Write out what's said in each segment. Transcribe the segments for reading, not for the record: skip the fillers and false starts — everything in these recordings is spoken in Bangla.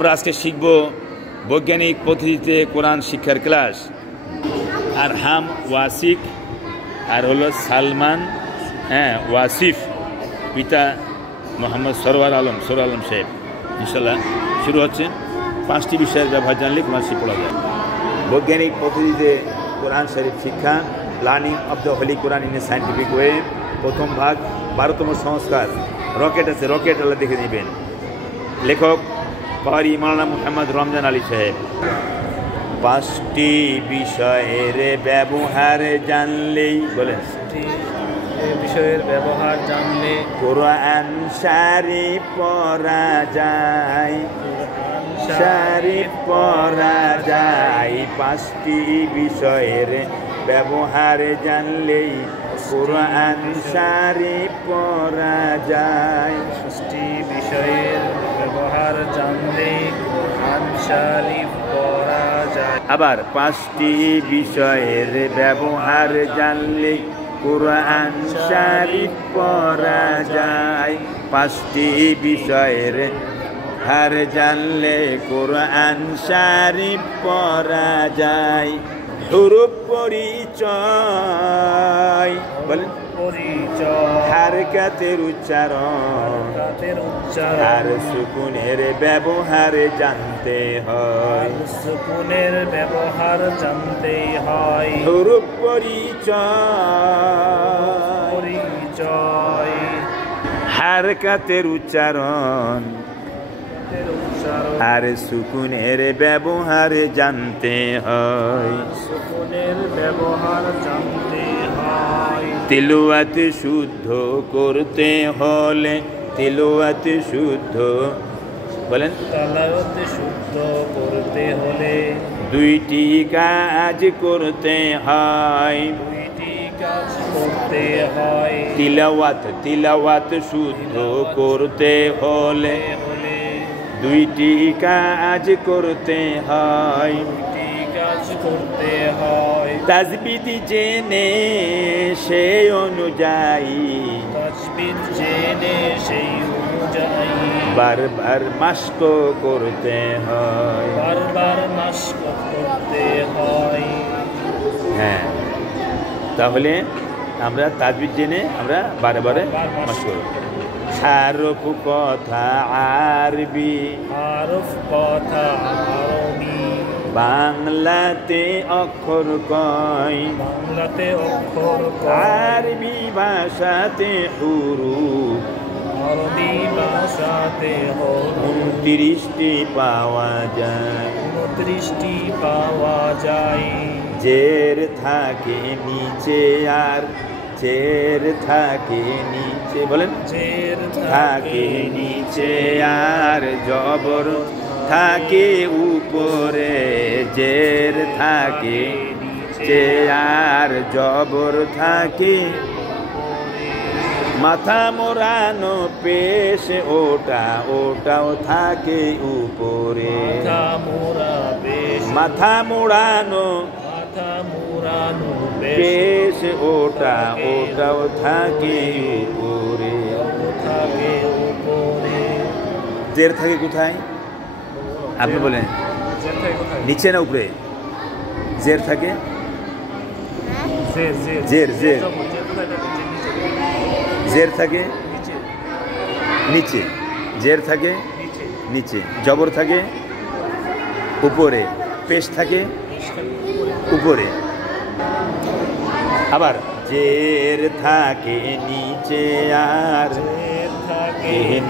আমরা আজকে শিখব বৈজ্ঞানিক পদ্ধতিতে কোরআন শিক্ষার ক্লাস। আর হাম ওয়াসিক আর হলো সালমান ওয়াসিফ, পিতা মোহাম্মদ সরওয়ার আলম সাহেব। ইনশাল্লাহ শুরু হচ্ছে। 5টি বিষয়ের ব্যবহার জানলে কোরআন শরীফ পড়া যায়। বৈজ্ঞানিক পদ্ধতিতে কোরআন শরীফ শিক্ষা, learning of the Holi Quran in a scientific way. প্রথম ভাগ 12তম সংস্কার। রকেট আছে, রকেট আল্লাহ দেখে নেবেন। লেখক কারি মাওলানা মুহাম্মদ রমজান আলী সাহেব। 5টি বিষয়ের ব্যবহার জানলেই বলেন, বিষয়ের ব্যবহার জানলে কোরআন শরীফ পড়া যায়, শরীফ পড়া যায়। 5টি বিষয়ের ব্যবহার জানলেই কোরআন শরীফ পড়া যায়। 5টি বিষয়ের ব্যবহার জানলে কোরআন শরীফ পড়া যায়। আবার 5টি বিষয়ের ব্যবহার জানলে কোরআন শরীফ পড়া যায়। 5টি বিষয়ের ব্যবহার জানলে কোরআন শরীফ পড়া যায়। হুরুফ পরিচয় বলেন, হারকাতের উচ্চারণ আর সুকুনের ব্যবহার জানতে হয়। সুকুনের ব্যবহার জানতে হয়। হুরুফ পরিচয় হারকাতের উচ্চারণ আর সুকুনের ব্যবহার জানতে হয়। সুকুনের ব্যবহার জানতে হয়। তিলাওয়াত শুদ্ধ করতে হলে, তিলাওয়াত শুদ্ধ বলেন, তিলাওয়াত শুদ্ধ করতে হলে 2টি কাজ করতে হয়। 2টি কাজ করতে হয়। তিলাওয়াত শুদ্ধ করতে হলে 2টি কাজ করতে হয়। 2টি কাজ করতে হয়। তাজবিদ জেনে সেই অনুযায়ী, তাজবিদ জেনে সেই অনুযায়ী বারবার মাস্ক করতে হয়। বারবার মাস্ক করতে হয়। হ্যাঁ, তাহলে আমরা তাজবিদ জেনে আমরা বারে বারে মাস্ক করব। হারফ কথা আরবি, হারফ কথা আরবি বাংলাতে অক্ষর কয়, বাংলাতে অক্ষর কয়। আরবি ভাষাতে হুরুফ, আরবি ভাষাতে হুরুফ 29টি পাওয়া যায়। 29টি পাওয়া যায়। জের থাকে নিচে আর জের থাকে নিচে বলেন, জের থাকে নিচে আর জবর থাকে উপরে। জের থাকে নিচে আর জবর থাকে, মাথা মোড়ানো পেশ ওটাও থাকে উপরে। মাথা মোড়ানো পেশ ওটাও থাকে উপরে। জের থাকে কোথায় আপনি বলেন? নিচে না উপরে? জের থাকে জের থাকে নিচে, জের থাকে নিচে, জবর থাকে উপরে, পেশ থাকে উপরে। আবার জের থাকে নিচে আর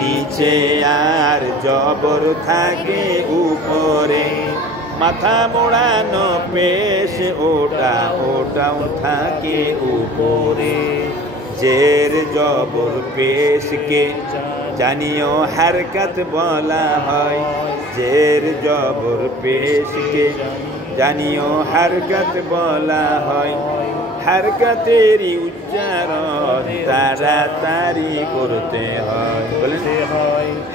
নিচে আর জবর থাকে উপরে। মাথা মোড়ানো পেশ ওটাও থাকে উপরে। জের জবর পেশকে জানিও হারকাত বলা হয়। জের জবর পেশকে জানিও হারকাত বলা হয়। হারকাতেরই উচ্চারণ তাড়াতাড়ি করতে হয়। বলেন,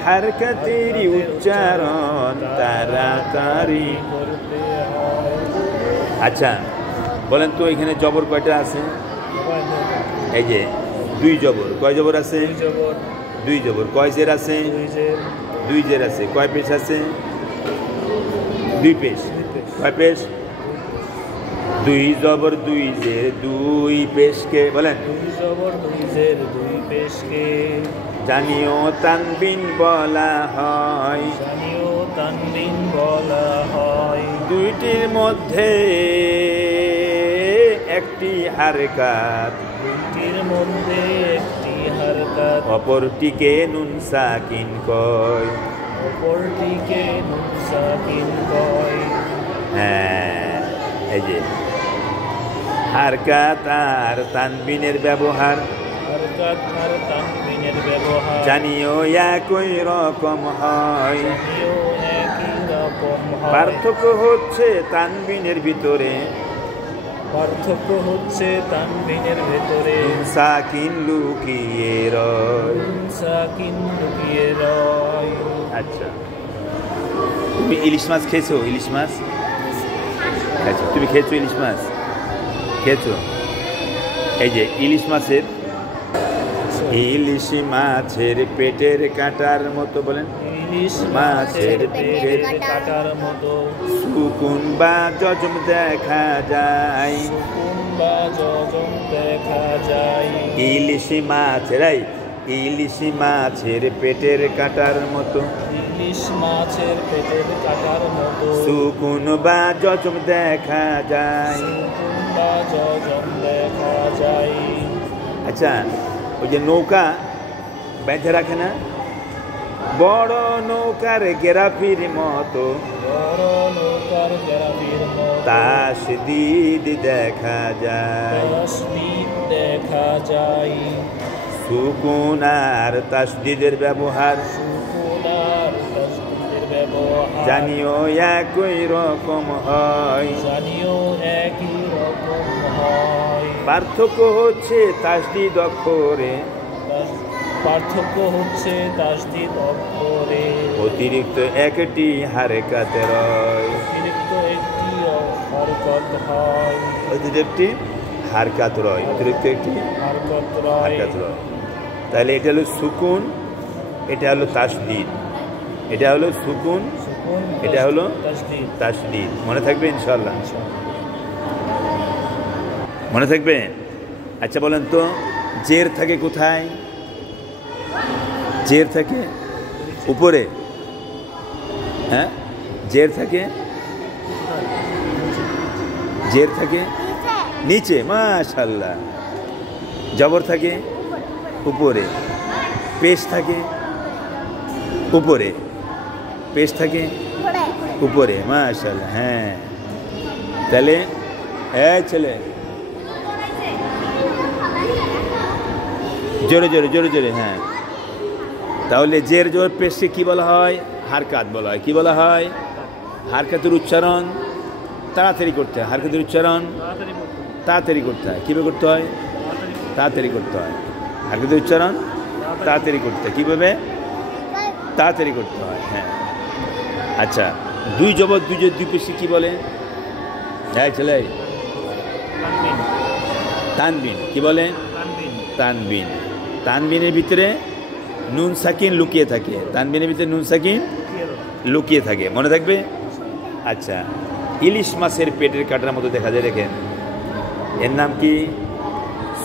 হারকাতেরই উচ্চারণ তাড়াতাড়ি করতে হয়। আচ্ছা বলেন তো, এখানে জবর কয়টা আছে? এই যে 2 জবর। কয় জবর আছে? 2 জবর। কয় জের আছে? 2 জের আছে। কয় পেশ আছে? দুই পেশ। কয় পেশ? দুই জবর দুই জের দুই পেশকে বলেন। দুই জবর দুই জের দুই পেশকে জানিও তানবিন বলা হয়। জানিও তানবিন বলা হয়। দুইটির মধ্যে একটি হারকাত, দুইটির মধ্যে একটি হারকাত, অপরটিকে নুন সাকিন কয়। অপরটিকে নুন সাকিন কয়। হ্যাঁ, এই যে হারকাত আর তানবিনের ব্যবহার, হারকাত আর তানবিনের ব্যবহার জানিও একই রকম হয়। জানিও একই রকম হয়। পার্থক্য হচ্ছে তানবিনের ভিতরে পার্থক্য হচ্ছে তানবিনের ভেতরে নুন সাকিন লুকিয়ে রয়। নুন সাকিন লুকিয়ে রয়। আচ্ছা, তুমি ইলিশ মাছ খেয়েছো? ইলিশ মাছ খাইছো? তুমি খেয়েছো ইলিশ মাছ? খেয়েছো? এই যে ইলিশ মাছের, ইলিশ মাছের পেটের কাটার মতো বলেন। ইলিশ মাছের পেটের কাটার মতো সুকুন বা জজম দেখা যায়। সুকুন বা জজম দেখা যায়। ইলিশ মাছের, ইলিশ মাছের পেটের কাটার মতো, ইলিশ মাছের পেটের কাটার মতো সুকুন বা জজম দেখা যায়। সুকুন বা জজম দেখা যায়। আচ্ছা, ওই যে নৌকা বেঁধে রাখে না, বড় নৌকার গেরাফির মতো বড় নৌকার গেরাফির মতো তাসদিদ দেখা যায়। তাসদিদ দেখা যায়। সুকুন আর তাসদিদের ব্যবহার, সুকুন আর তাসদিদের ব্যবহার জানিও একই রকম হয়। জানিও একই রকম হয়। পার্থক্য হচ্ছে তাসদিদ অক্ষরে, পার্থক্য হচ্ছে তাসদিদ অক্ষরে অতিরিক্ত একটি হারকাতে রয়। অতিরিক্ত একটি হরকত হয়। অতিরিক্ত একটি হারকাত রয়, অতিরিক্ত একটি হরকত রয়। হারকাত রয়। তাহলে এটা হলো সুকুন, এটা হলো তাসদিদ। এটা হলো সুকুন, সুকুন, এটা হলো তাসদিদ। তাসদিদ। মনে থাকবে ইনশাআল্লাহ? মনে থাকবে? আচ্ছা বলেন তো, জের থাকে কোথায়? জের থাকে উপরে, হ্যাঁ? জের থাকে, জের থাকে নিচে, মাশাআল্লাহ। জবর থাকে উপরে, পেশ থাকে উপরে, পেশ থাকে উপরে, মাশাআল্লাহ। হ্যাঁ, তাহলে ছেলে জোরে জোরে জোরে জোরে, হ্যাঁ। তাহলে জের জোর পেশকে কি বলা হয়? হারকাত বলা হয়। কি বলা হয়? হারকাতের উচ্চারণ তাড়াতাড়ি করতে হয়। হারকাতের উচ্চারণ তাড়াতাড়ি করতে হয়। কীভাবে করতে হয়? তাড়াতাড়ি করতে হয়। হারকাতের উচ্চারণ তাড়াতাড়ি করতে হয়। কীভাবে? তাড়াতাড়ি করতে হয়। হ্যাঁ, আচ্ছা, দুই জবর দুই জের দুই পেশকে কি বলে? হ্যাঁ ছেলে, তানবিন। কি বলে? তানবিন। তানবিনের ভিতরে নুন সাকিন লুকিয়ে থাকে। তানবিনের ভিতরে নুন সাকিন লুকিয়ে থাকে। মনে থাকবে? আচ্ছা, ইলিশ মাছের পেটের কাটার মতো দেখা যায়, দেখেন। এর নাম কি?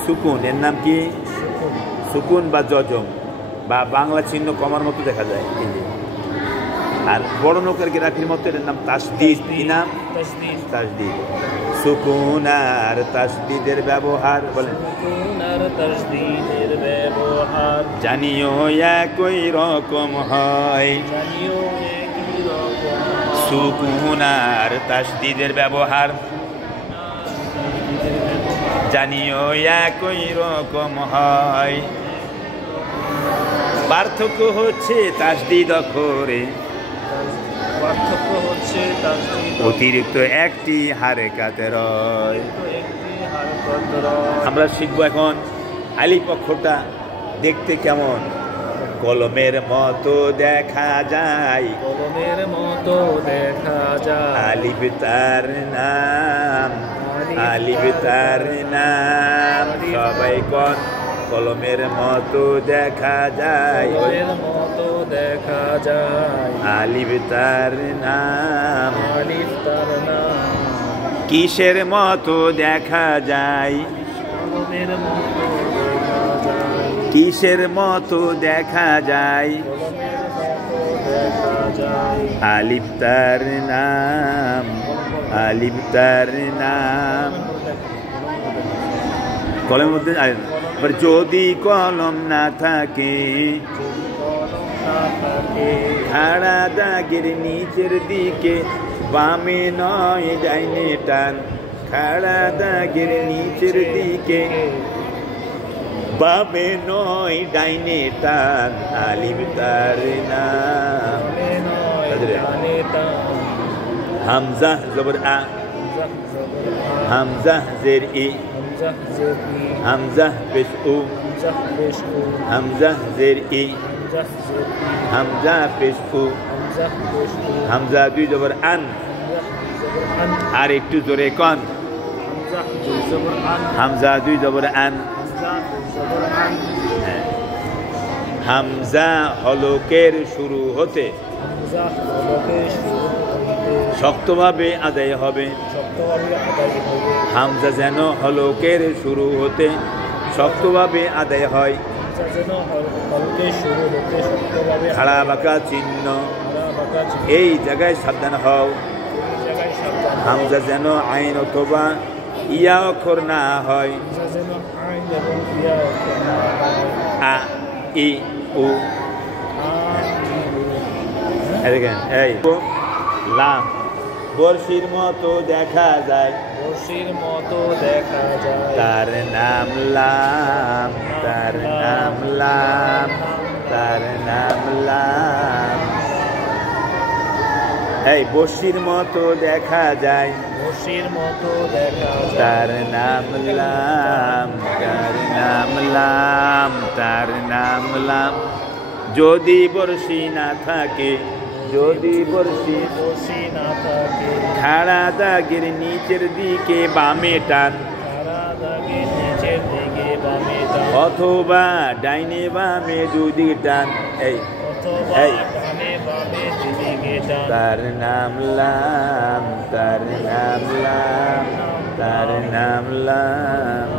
সুকুন। এর নাম কি? সুকুন বা জজম বা বাংলা চিহ্ন কমার মতো দেখা যায়। আর বড় নৌকার গেরাফির মতো, এর নাম তাসদিদ। কি নাম? তাসদিদ। সুকুন আর তাসদিদের ব্যবহার বলেন। সুকুন আর তাসদিদের ব্যবহার জানিও একই রকম হয়। জানিও একই রকম হয়। সুকুন আর তাসদিদের ব্যবহার জানিও একই রকম হয়। পার্থক্য হচ্ছে তাসদিদ অক্ষরে, পার্থক্য হচ্ছে তাসদিদ অতিরিক্ত একটি হারকাতে রয়। একটি হরকত রয়। আমরা শিখবো এখন আলিফ অক্ষরটা দেখতে কেমন? কলমের মতো দেখা যায়, কলমের মতো দেখা যায়। আলিফ তার নাম, আলিফ তার নাম। সবাই কন, কলমের মতো দেখা যায়। কলমের মতো দেখা যায় আলিফ তার নাম আলিফ তার নাম কিসের মতো দেখা যায় কলমের মতো দেখা যায় কিসের মতো দেখা যায় কলমের মতো দেখা যায় আলিফ তার নাম আলিফ তার নাম কলমের মধ্যে এবার যদি কলম না থাকে খাড়া দাগের নিচের দিকে বামে নয় ডাইনে টান খাড়া দাগের নিচের দিকে বামে নয় ডাইনে টান আলিফ তার নাম হামজা জবর আ হামজা জের ই হামজা পেশ উ হামজা জের ই হামজা পেশ উ হামজা দুই জবর আন আর একটু জোরে কন হামজা দুই জবর আন হামজা হলকের শুরু হতে শক্তভাবে আদায় হবে হামজা যেন হলকের শুরু হতে শক্তভাবে আদায় হয় খাড়া বাঁকা চিহ্ন এই জায়গায় সাবধান হও হামজা যেন আইন অথবা ইয়া অক্ষর না হয় আ ই উ দেখেন এই লাম বর্ষির মতো দেখা যায় বর্ষির মতো দেখা যায় তার নাম লাম তার নাম লাম তার নাম লাম এই বর্ষির মতো দেখা যায় বর্ষির মতো দেখা যায় তার নাম লাম তার নাম লাম তার নাম লাম যদি বর্ষি না থাকে যদি বর্ষি না থাকে খাড়া দাগের নিচের দিকে বামে টান খাড়া দাগের নিচের দিকে বামে টান অথবা ডাইনে বামে দুদিকে টান এই অথবা ডানে বামে দুদিকে টান তার নাম লাম তার নাম লাম তার নাম লাম